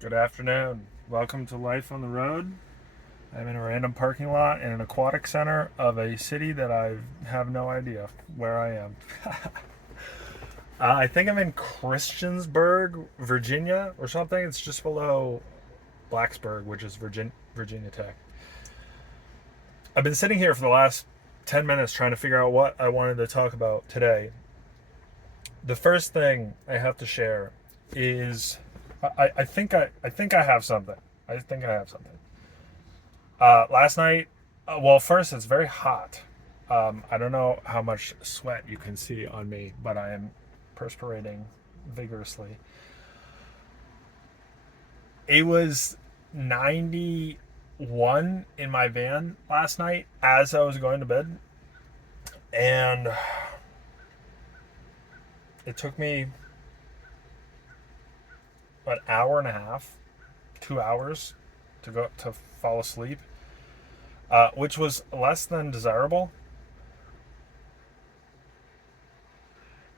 Good afternoon. Welcome to Life on the Road. I'm in a random parking lot in an aquatic center of a city that I have no idea where I am. I think I'm in Christiansburg, Virginia, or something. It's just below Blacksburg, which is Virginia Tech. I've been sitting here for the last 10 minutes trying to figure out what I wanted to talk about today. The first thing I have to share is I think I have something. I think I have something. Last night, well, first, it's very hot. I don't know how much sweat you can see on me, but I am perspiring vigorously. It was 91 in my van last night as I was going to bed, and it took me an hour and a half, 2 hours to fall asleep, which was less than desirable.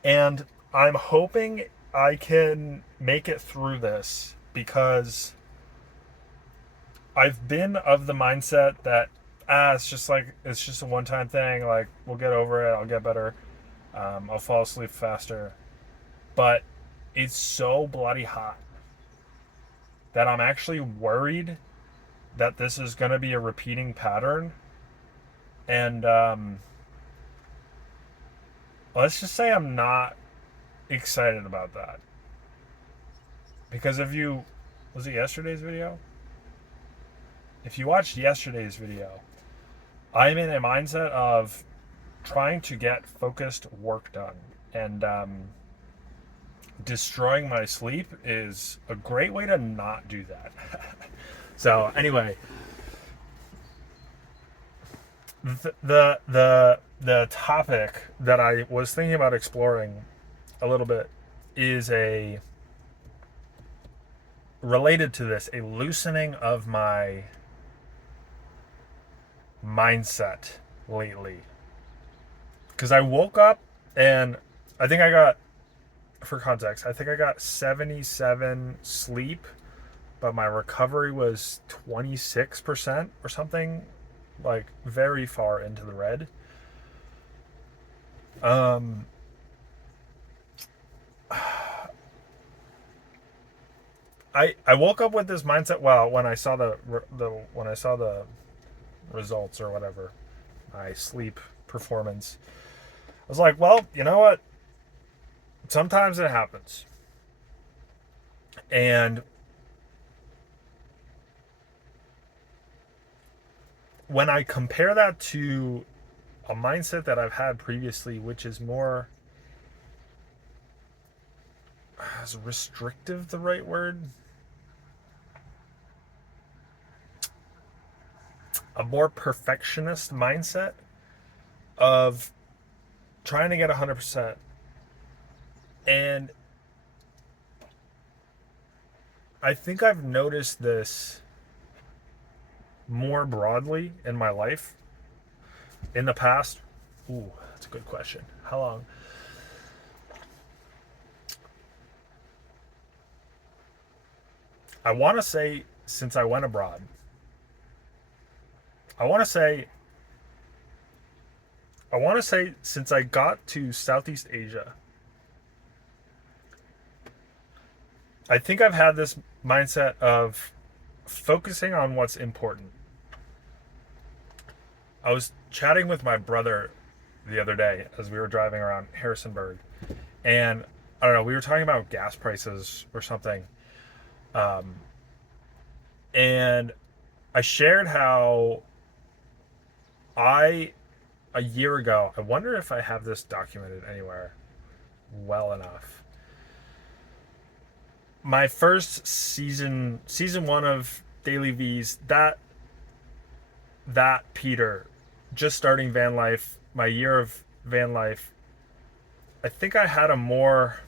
And I'm hoping I can make it through this because I've been of the mindset that it's just a one time thing. Like we'll get over it. I'll get better. I'll fall asleep faster. But it's so bloody hot that I'm actually worried that this is going to be a repeating pattern. And let's just say I'm not excited about that because if you was it yesterday's video? If you watched yesterday's video, I'm in a mindset of trying to get focused work done. And destroying my sleep is a great way to not do that. So, anyway, the topic that I was thinking about exploring a little bit is a related to this, a loosening of my mindset lately. Because I woke up and I think I got, for context, I think I got 77 sleep, but my recovery was 26% or something, like very far into the red. Um, I woke up with this mindset. Well, when I saw the results or whatever, my sleep performance, I was like, well, you know what? Sometimes it happens, and when I compare that to a mindset that I've had previously, which is more, is restrictive the right word? A more perfectionist mindset of trying to get 100%. And I think I've noticed this more broadly in my life in the past. Ooh, that's a good question. How long? I want to say since I went abroad. I want to say I want to say since I got to Southeast Asia. I think I've had this mindset of focusing on what's important. I was chatting with my brother the other day as we were driving around Harrisonburg, and I don't know, we were talking about gas prices or something, um, and I shared how I a year ago. I wonder if I have this documented anywhere well enough. My first season one of Daily V's, that Peter, just starting van life, my year of van life, I think I had a more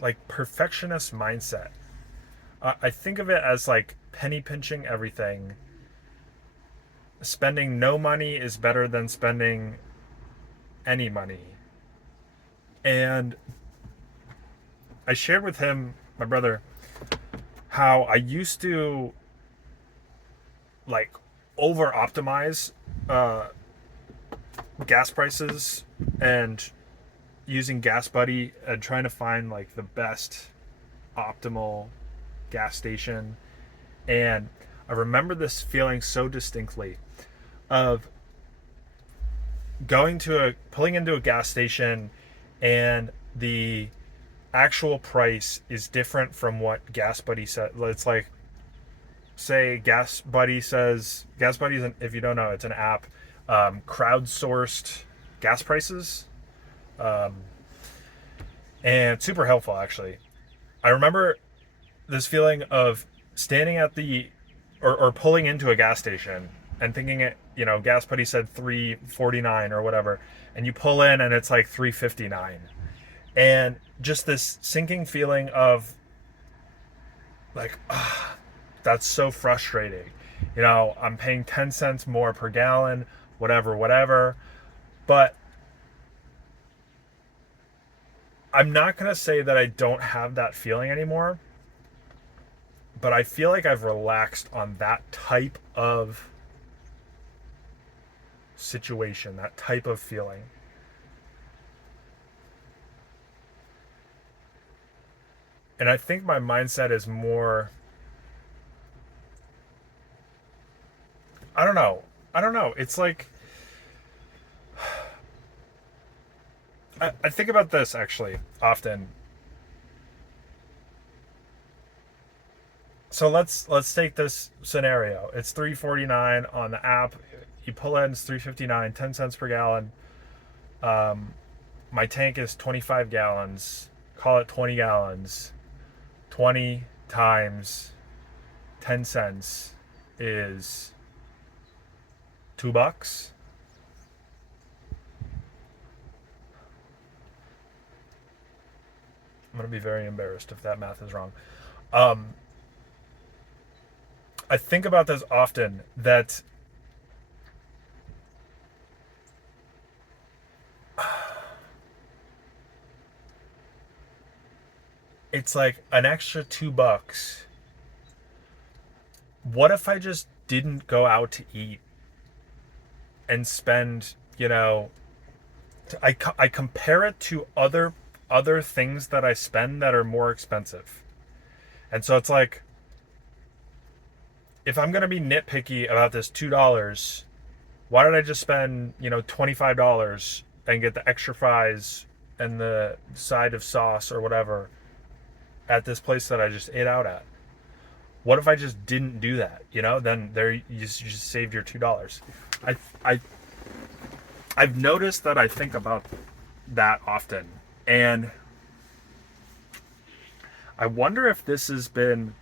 like perfectionist mindset. I think of it as like penny pinching everything. Spending no money is better than spending any money. And I shared with him, my brother, how I used to like over optimize uh, gas prices and using Gas Buddy and trying to find like the best optimal gas station. And I remember this feeling so distinctly of pulling into a gas station, and the actual price is different from what Gas Buddy said. It's like, say Gas Buddy is if you don't know, it's an app, crowdsourced gas prices, um, and super helpful actually. I remember this feeling of standing at the or pulling into a gas station and thinking Gas Buddy said 349 or whatever, and you pull in and it's like 359, and just this sinking feeling of like, that's so frustrating. I'm paying 10 cents more per gallon, whatever. But I'm not going to say that I don't have that feeling anymore, but I feel like I've relaxed on that type of situation, that type of feeling. And I think my mindset is more, I don't know. I don't know. It's like, I think about this actually often. So let's take this scenario. It's 349 on the app. You pull in, it's 359, 10 cents per gallon. My tank is 25 gallons. Call it 20 gallons. 20 times 10 cents is $2. I'm going to be very embarrassed if that math is wrong. I think about this often, that it's like an extra $2. What if I just didn't go out to eat and spend, I compare it to other things that I spend that are more expensive. And so it's like, if I'm going to be nitpicky about this $2, why did I just spend, $25 and get the extra fries and the side of sauce or whatever at this place that I just ate out at? What if I just didn't do that? Then there you just saved your $2. I've noticed that I think about that often, and I wonder if this has been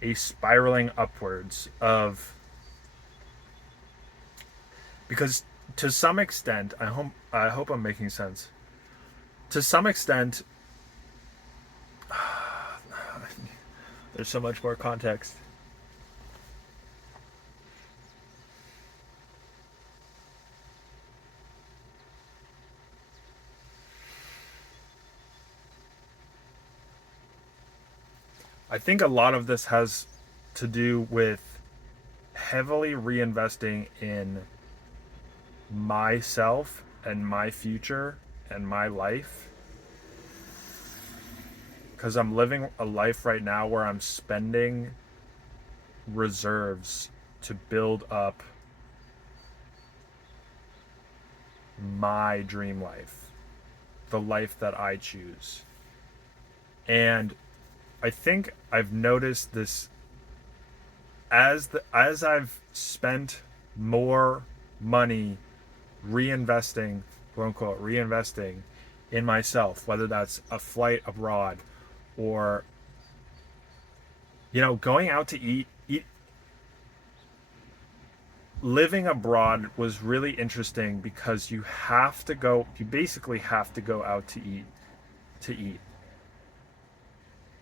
a spiraling upwards of, because to some extent, I hope I'm making sense. To some extent, there's so much more context. I think a lot of this has to do with heavily reinvesting in myself and my future and my life, because I'm living a life right now where I'm spending reserves to build up my dream life, the life that I choose. And I think I've noticed this as I've spent more money reinvesting, quote unquote, reinvesting in myself, whether that's a flight abroad or going out to eat. Living abroad was really interesting because you basically have to go out to eat.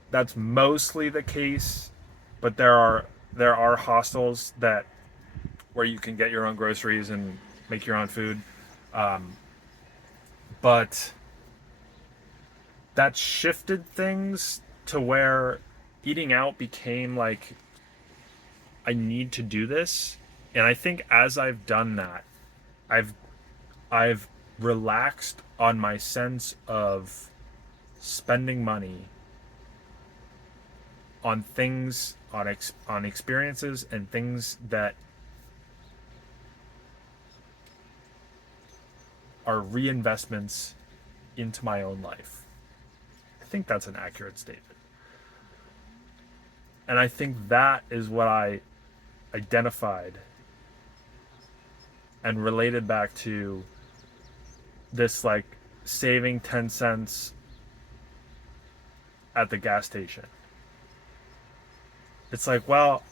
That's mostly the case, but there are hostels where you can get your own groceries and make your own food. But that shifted things to where eating out became like, I need to do this. And I think as I've done that, I've I've relaxed on my sense of spending money on things, on experiences and things that are reinvestments into my own life. I think that's an accurate statement. And I think that is what I identified and related back to this, like, saving 10 cents at the gas station. It's like, well,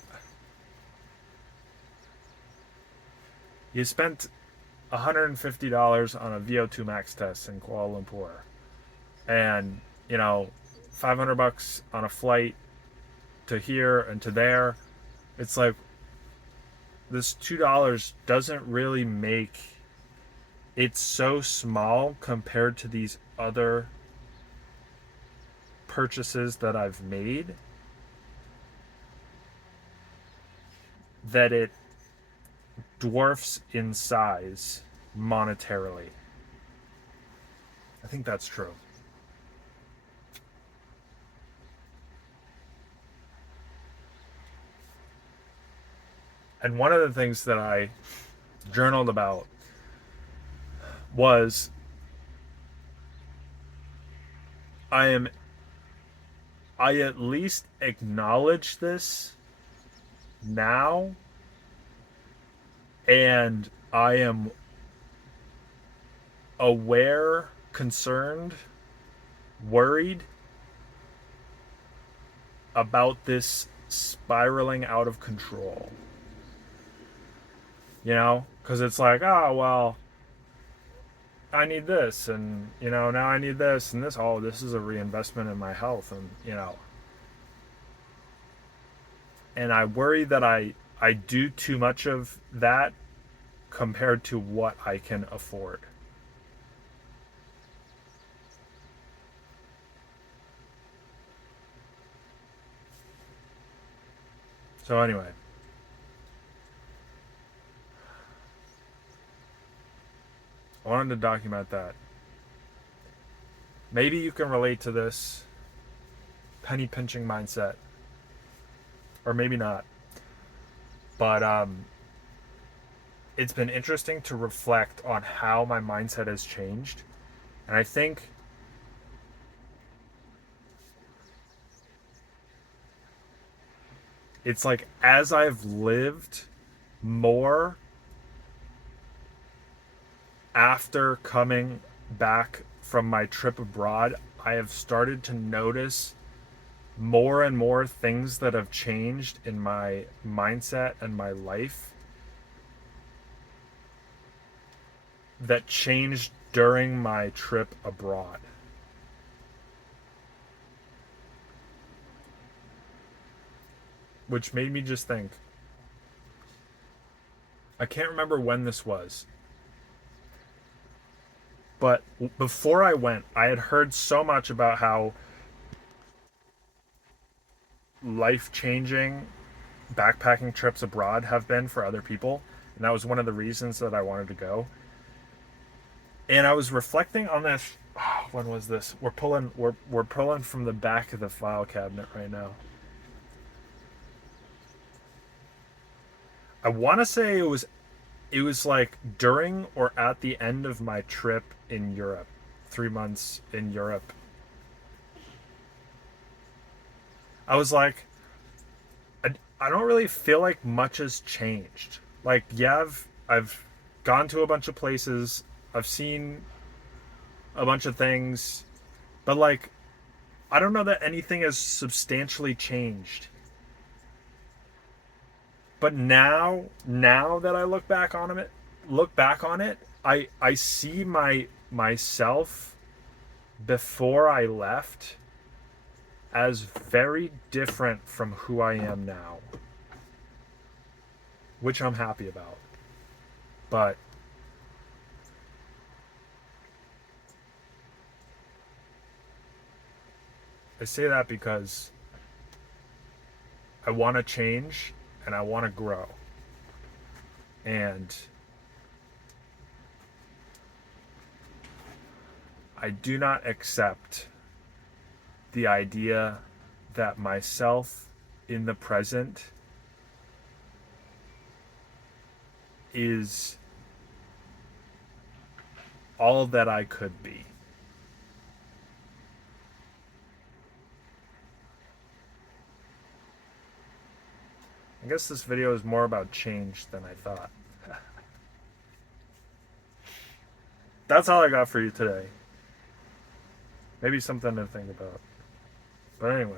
you spent $150 on a VO2 max test in Kuala Lumpur, and $500 on a flight to here and to there. It's like, this $2 doesn't really make, it's so small compared to these other purchases that I've made, that it dwarfs in size monetarily. I think that's true. And one of the things that I journaled about was, I at least acknowledge this now, and I am aware, concerned, worried about this spiraling out of control. Because it's like, oh, well, I need this, and, now I need this, and this. Oh, this is a reinvestment in my health, and I worry that I do too much of that compared to what I can afford. So anyway, I wanted to document that. Maybe you can relate to this penny pinching mindset, or maybe not. But it's been interesting to reflect on how my mindset has changed. And I think it's like, as I've lived more after coming back from my trip abroad, I have started to notice more and more things that have changed in my mindset and my life that changed during my trip abroad. Which made me just think, I can't remember when this was, but before I went, I had heard so much about how life-changing backpacking trips abroad have been for other people, and that was one of the reasons that I wanted to go. And I was reflecting on this. Oh, when was this? We're pulling from the back of the file cabinet right now. I want to say it was like during or at the end of my trip in Europe, 3 months in Europe. I was like, I don't really feel like much has changed. Like, yeah, I've gone to a bunch of places, I've seen a bunch of things, but like, I don't know that anything has substantially changed. But now that I look back on it, I see myself before I left as very different from who I am now, which I'm happy about. But I say that because I want to change and I want to grow. And I do not accept the idea that myself in the present is all that I could be. I guess this video is more about change than I thought. That's all I got for you today. Maybe something to think about. But anyway,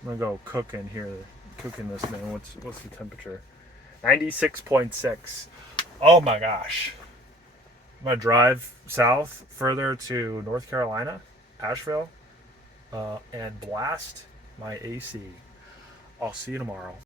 I'm gonna go cook in here. Cooking this, man. What's the temperature? 96.6. Oh my gosh. I'm gonna drive south further to North Carolina, Asheville, and blast my AC. I'll see you tomorrow.